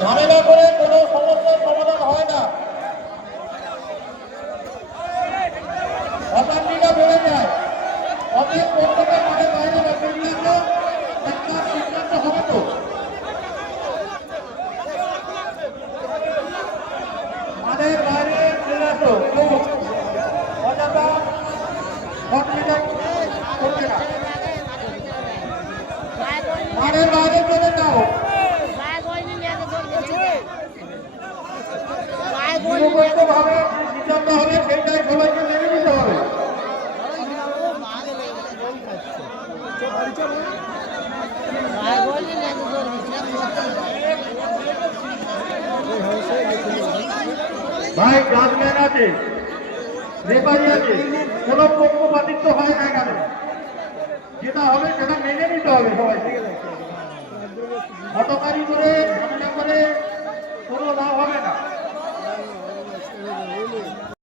ঝামেলা করে কোনো সমস্যার সমাধান হয় না, অশান্তিটা বেড়ে যায়। অতএব প্রত্যেকে মাঠের বাইরে বেরিয়ে এসে একটা সিদ্ধান্ত হবে তো। মাঠের বাইরে চলে আসো, অযথা ঘটনাটা করবে না। মাঠের বাইরে চলে যাও। নিরপেক্ষভাবে সিদ্ধান্ত হবে সেটাই সবাইকে মেনে নিতে হবে। ভাই গাছম্যান আছে, রেফারি আছে, কোনো পক্ষপাতিত্ব হয় না কেন, যেটা হবে সেটা মেনে নিতে হবে সবাই। হটকারী করে